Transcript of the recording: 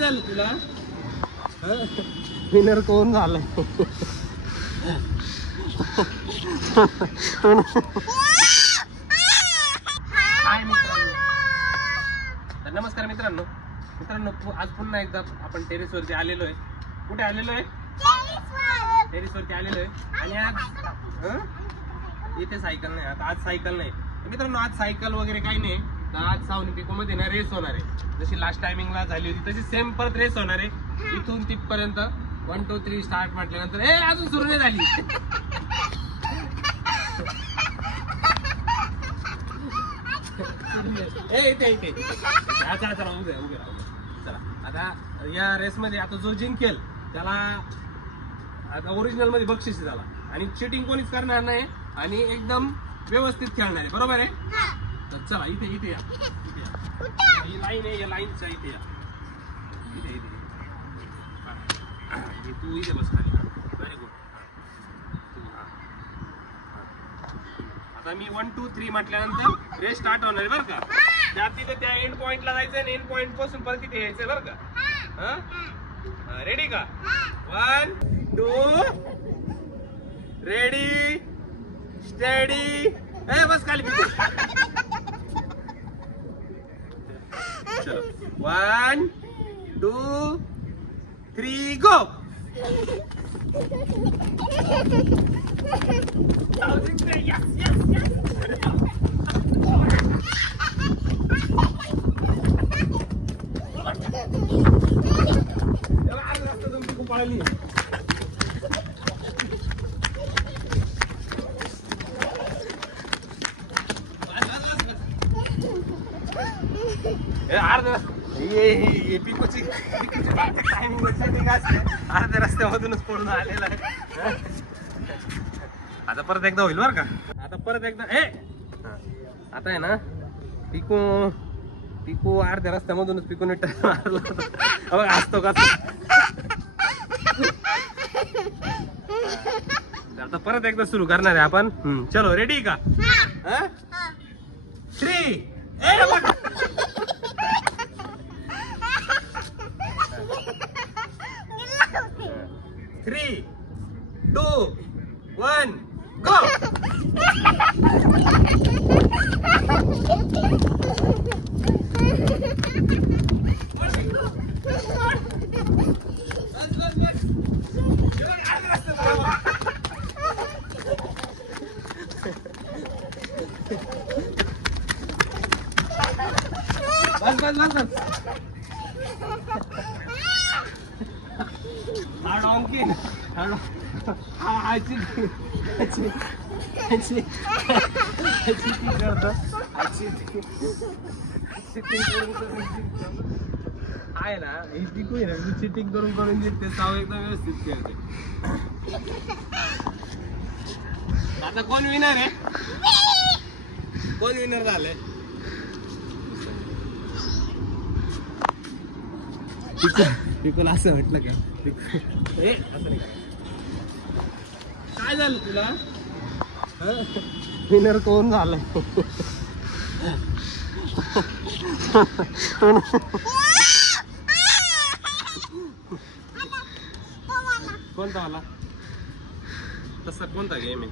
झालं तुला? विनर कोण झालाय? हाय मित्रांनो, तर नमस्कार मित्रांनो. आज पुन्हा एकदा आपण टेरेस वरती आलेलो आहे. कुठे आलेलो आहे? टेरेस वरती आलेलो आहे. आणि आज इथे सायकल नाही. आता आज सायकल नाही मित्रांनो. आज सायकल वगैरे काही नाही. तर आज सावनी पिको मध्ये ना रेस होणार आहे. जशी लास्ट टायमिंगला झाली होती तशी सेम परत रेस होणार आहे. इथून तिथपर्यंत 1 2 3 स्टार्ट म्हटल्यानंतर अजून सुरू नाही झाली. इथे चला उभे राहू. चला आता या रेस मध्ये आता जो जिंकेल त्याला आता ओरिजिनल मध्ये बक्षीस झाला. आणि चिटिंग कोणीच करणार नाही आणि एकदम व्यवस्थित खेळणार आहे. बरोबर आहे? तर चला इथे या. ही लाईन आहे, या लाईनच्या इथे या. इथे तू इथे बस खाली. Very good. आता मी 1 2 3 म्हटल्यानंतर रेस स्टार्ट होणार आहे बरं का. त्यात तिथे त्या एंड पॉइंटला जायचं आणि एंड पॉइंट पासून परत तिथे यायचंय बरं का. रेडी का? 1 2 रेडी स्टेडी. बस खाली. चलो 1 2 3 गो. अर्ध्या रस्त्यामधूनच पडून आलेला आहे. आता परत एकदा होईल बर का. आता परत एकदा आता आहे ना पिकू अर्ध्या रस्त्यामधूनच पिकूने मारला असतो का. आता परत एकदा सुरू करणार आहे आपण. चलो रेडी का? 3 3 2 1 गो. बस आहे ना. ही पिकू आहे ना, चिटिंग करून जिंकते. साव एकदम व्यवस्थित खेळते. आता कोण विनर आहे? कोण विनर झालंय? पिकूला असं म्हटलं का? काय झालं तुला? विनर कोण झालाय? कोणता वाला? तसा कोणता गेम आहे?